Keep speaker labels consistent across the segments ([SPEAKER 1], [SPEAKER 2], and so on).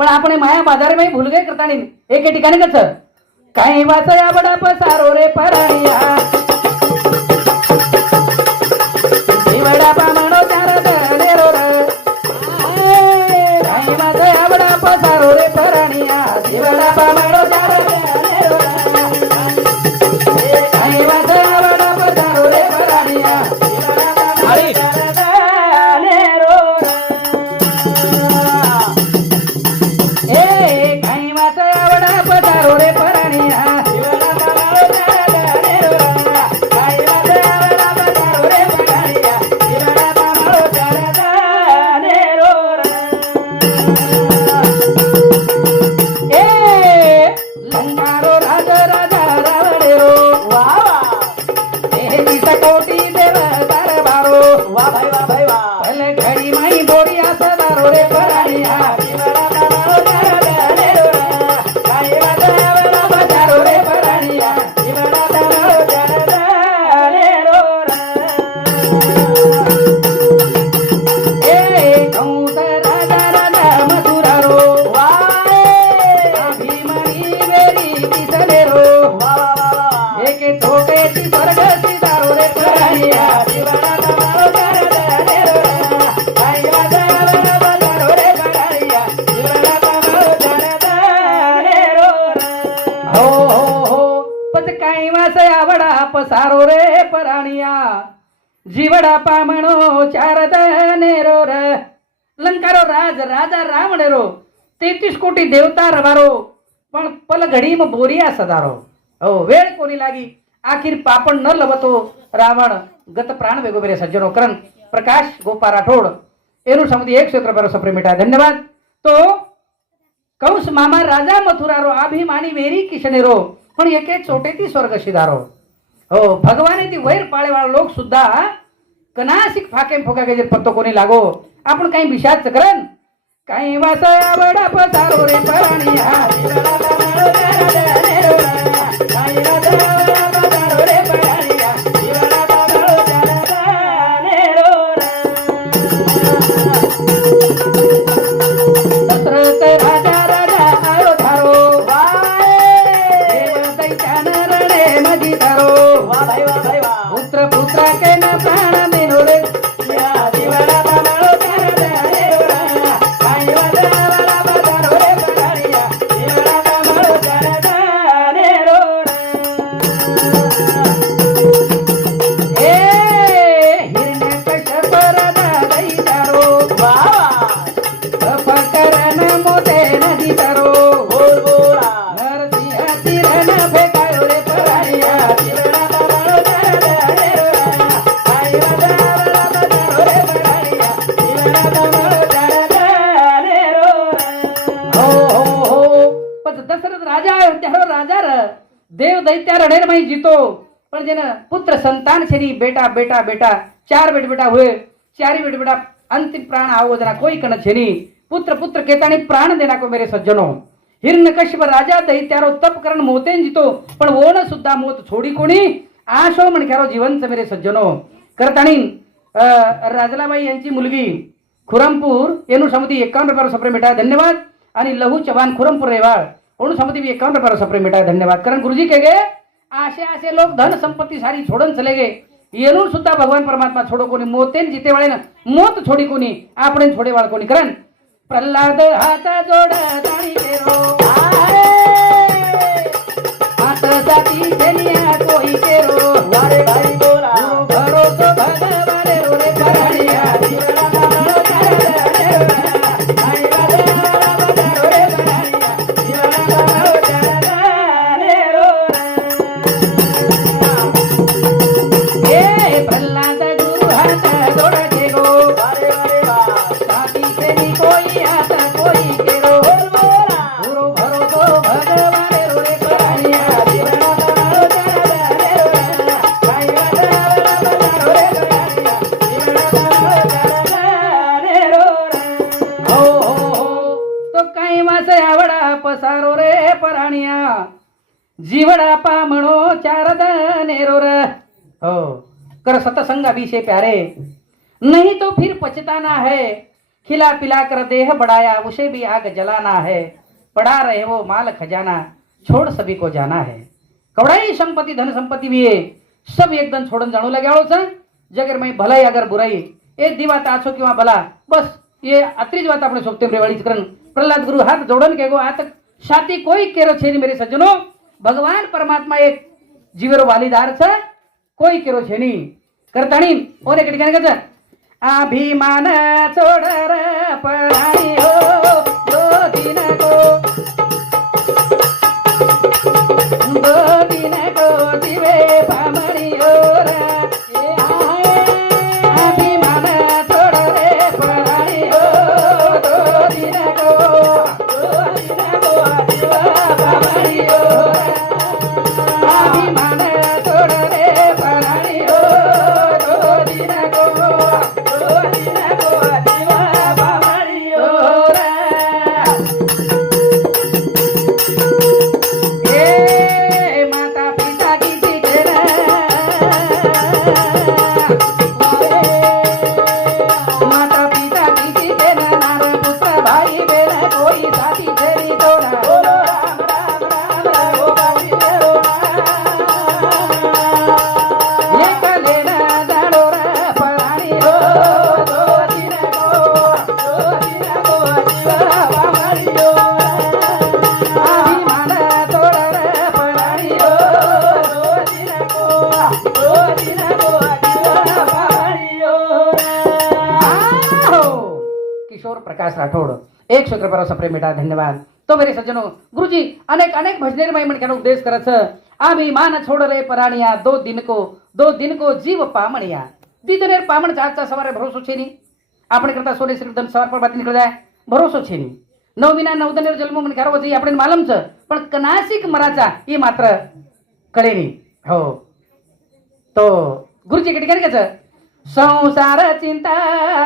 [SPEAKER 1] पण आपण माया बाजार में भूल गए करता नाही एके ठिकाणी कसं? काही वाचया बडा पसारो रे पराणिया. लंकारो राज राजा रावणेरो तेहतीस कोटी देवता रवारो पण पल घडी म बोरिया सदारो हो वेळ कोणी लागी आखिर पापण न लवतो रावण गत प्राण वेगो मेरे सज्जनो करण प्रकाश गोपा राठोड એનું સમજી એક ક્ષેત્ર પર સપ્રે મિટા ધન્યવાદ તો કૌશ મામા રાજા મથુરારો અભિમાની વેરી કિશનેરો પણ એકે ચોટેથી સ્વર્ગ સિધારો हो भगवाने ती वैर पाळेवाळा लोक सुद्धा कनासिक फाके फोका के पत्तो कोणी लागो आपण काही विषाद करण. काही वास आवडा पसारो रे पराणिया पढ़े भाई जीतो. पण जेन पुत्र संतान शरी बेटा बेटा बेटा चार बेट बेटा हुए ही बेट बेटा अंतिम प्राण आओ जना कोई कण छेनी. पुत्र पुत्र केताने प्राण देना को मेरे सज्जनों. हिरण्यकश्यप राजा दैत्यारो तप करण मोतेन जितो. पण न सुद्धा मोत छोडी कोणी? आशो म्हणख्यारो जिवंत मेरे सज्जनो. करतानी राजलाबाई यांची मुलगी खुरमपूर येणू समिती एकावन्न रुपयावर सप्रे मिठाय धन्यवाद. आणि लहू चव्हाण खुरमपूर रेवाळ ओणू समिती एकावन्न रुपयावर सप्रे मिठाय धन्यवाद. कारण गुरुजी के गे आशे आशे लोक धन संपत्ती सारी छोडून चले गे येऊन सुद्धा भगवान परमात्मा छोडो कोणी मोतेन जिते वाळेन मोत छोडी कोणी आपण छोडे वाळ कोणी. कारण प्रल्हाद हात जोड हात जाती कोई केरो वारे हो. कर सतसंग अभिषे प्यारे. नहीं तो फिर पछताना है. खिला पिला कर देह बढ़ाया उसे भी आग जलाना है. पड़ा रहे वो माल खजाना छोड़ सभी को जाना है. कवड़ाई संपत्ति धन संपत्ति भी है. सब एकदम छोड़न जानू लगे आवडच जगर मैं भलाई अगर बुराई. एक दीवा ताछो किंवा भला? बस ये अत्रिज बात अपने सोपते रेवाड़ी चित्रण. प्रहलाद गुरु हाथ जोड़न के गो तक शाती कोई केरो छे मेरे सज्जनों. भगवान परमात्मा एक जीवर वालीदार छ. कोई किरो शेणी करताणी ओ देखील ठिकाणी कसं अभिमान चोडर पळा सप्रेम बेटा धन्यवाद तो मेरे सज्जनो गुरुजी अनेक अनेक भजनेर में मन उपदेश करत छ अभिमान छोड़ रे पराणिया दो दिन को दो दिन को जीव पामणिया દીદનેર પામણ ચાચા સવારે ભરોસો છે નહીં આપણે કરતા સોને શ્રીધન સવાર પર બાદ નીકળી જાય ભરોસો છે નહીં નવ વિના નવદનેર જન્મ મને ખ્યાલ હોય આપણે માલમ છે પણ કનાસિક મરાચા એ માત્ર કળે નહીં હો તો ગુરુજી કેટલી કે છે સંસાર ચિંતા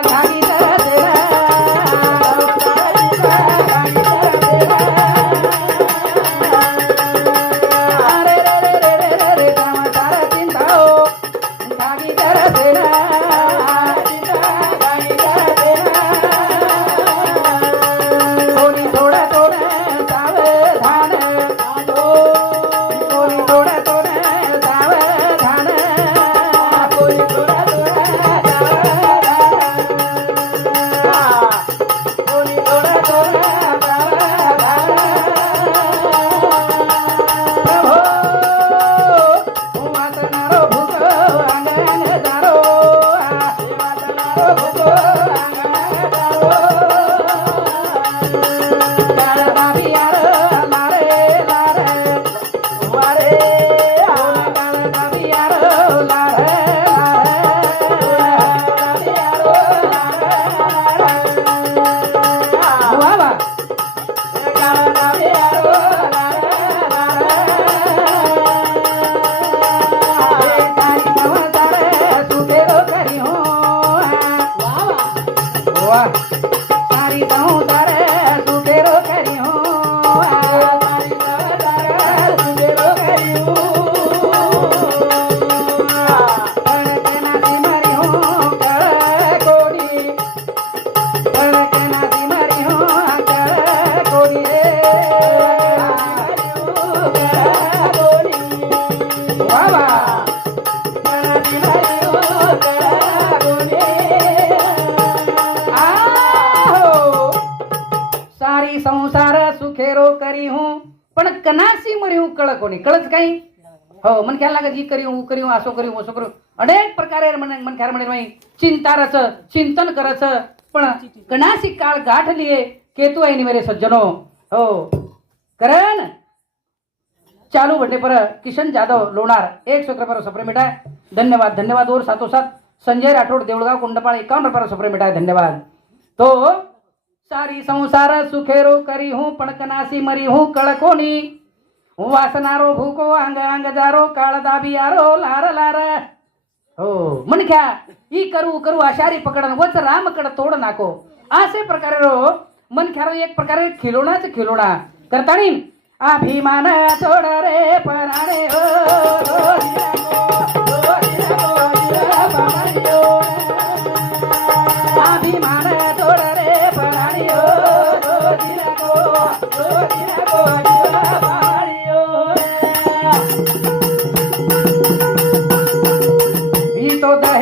[SPEAKER 1] Bye-bye. की मरी कळ कोणी? कळच काही? हो मन ख्याल लागत ही करू करू असो करू असो करू अनेक प्रकारे मन ख्याल म्हणे चिंता रच चिंतन करच पण कणासी काळ गाठलीये केतू आहे नि मेरे सज्जनो. हो. करण चालू भंडे पर किशन जाधव लोणार. एक सौ रुपये सप्रे मिठाय धन्यवाद धन्यवाद और साथोसाथ संजय राठोड देवळगाव कुंडपाळ एकावन्न रुपये सफर मिठाय धन्यवाद. तो सारी संसार सुखेरो करी हूँ पणकनासी मरी हूँ कळकोनी वासनारो भूको अंग अंग जारो काळ दाबियारो लार लार. हो म्हणख्या ई करू करू आशारी पकडन वच रामकड तोड नाको. असे प्रकारे रो मनख्यारो एक प्रकारे खिलोणाच खिलोणा. करतानी अभिमान तोड रे पराणे हो, हो, हो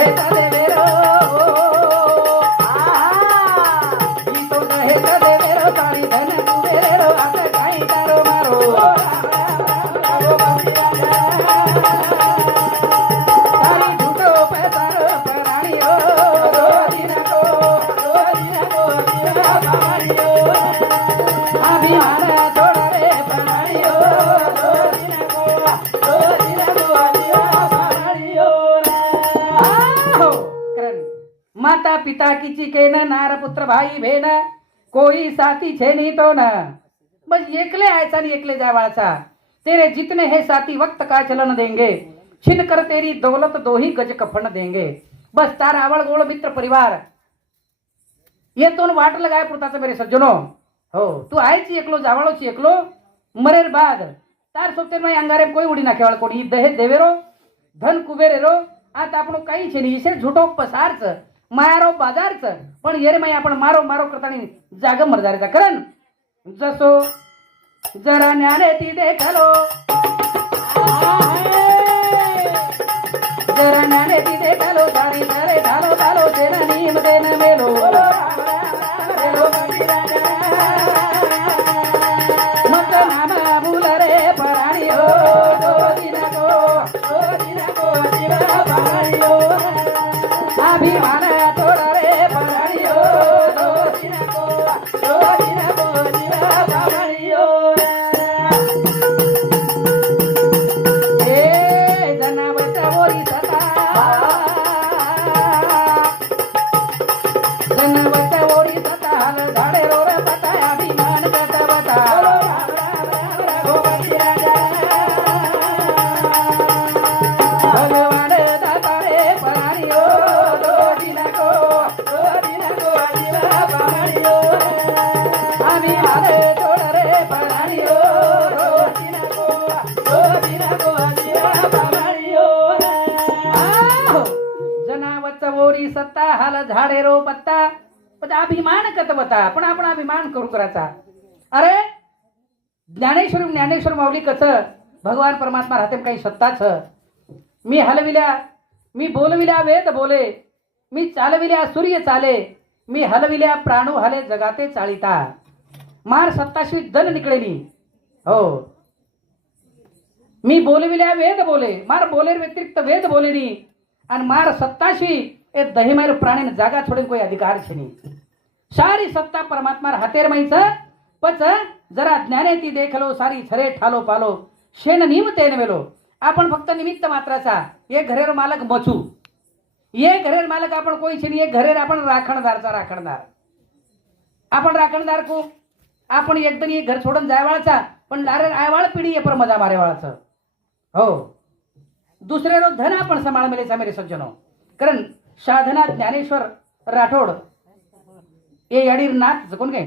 [SPEAKER 1] ही के न नार पुत्र भाई भेन कोई साथी छे नहीं तो ना। बस एकले ऐसा नहीं एकले जावाचा तेरे जितने है साथी वक्त का चलन देंगे? छिन कर तेरी दौलत दो ही गज कफन देंगे. बस तार आवड गोल मित्र परिवार. ये तो वाट वाटलं पुरता पुरताचं मेरे सज्जनो. हो तू आहेच एकलो ची एकलो? मरेर बाद. तार सोते मैं अंगारे कोई उडी ना खेवाड़ कोणी दहे देवेरो धन कुबेरेरो आप कहीं छे नहीं इसे झुटो पसार मारो बाजारच पण येरमय आपण मारो मारो करताना जाग मरदारीचा करण जसो जरा ज्ञाने ती देखलो जरा ज्ञाने ती देखलो सारी सारे धालो धालो ते नीम तेन मेलो सत्ता झाड झाडे रो पत्ता. पण अभिमान कतवता पण आपण अभिमान करू करायचा. अरे ज्ञानेश्वर ज्ञानेश्वर माऊली कसं? भगवान परमात्मा राहते काही सत्ताच. मी हलविल्या मी बोलविल्या वेद बोले. मी चालविल्या सूर्य चाले. मी हलविल्या प्राणू हले जगाते चाळीता. मार सत्ताशी धन निकळेली हो. मी बोलविल्या वेद बोले. मार बोलेर व्यतिरिक्त वेद बोलेनी. आणि मार सत्ताशी એ દહી મારું પ્રાણીને જાગા છોડીને કોઈ અધિકાર છે નહીં સારી સત્તા પરમાત્મા હાથેર માં છે પછ જરા જ્ઞાનેથી દેખલો સારી છરે ઠાલો પાલો શેન નિમતે વેલો आपण फक्त निमित्त मात्राचा एक घरेर मालक मचू ये घरेर मालक आपण કોઈ છે નહીં એક ઘરેર आपण राखणदारचा राखणदार आपण राखणदार को आपण एकदम एक घर सोडून जायवाळाचा पण डायरेक्ट आयवाळ पिढी ये पर मजा मारेवाळाचं हो दुसरे रो धन आपण सांभाळ मेले मेरे सज्जनो कारण साधना ज्ञानेश्वर राठोड. ए याडीर नाथ कोण काय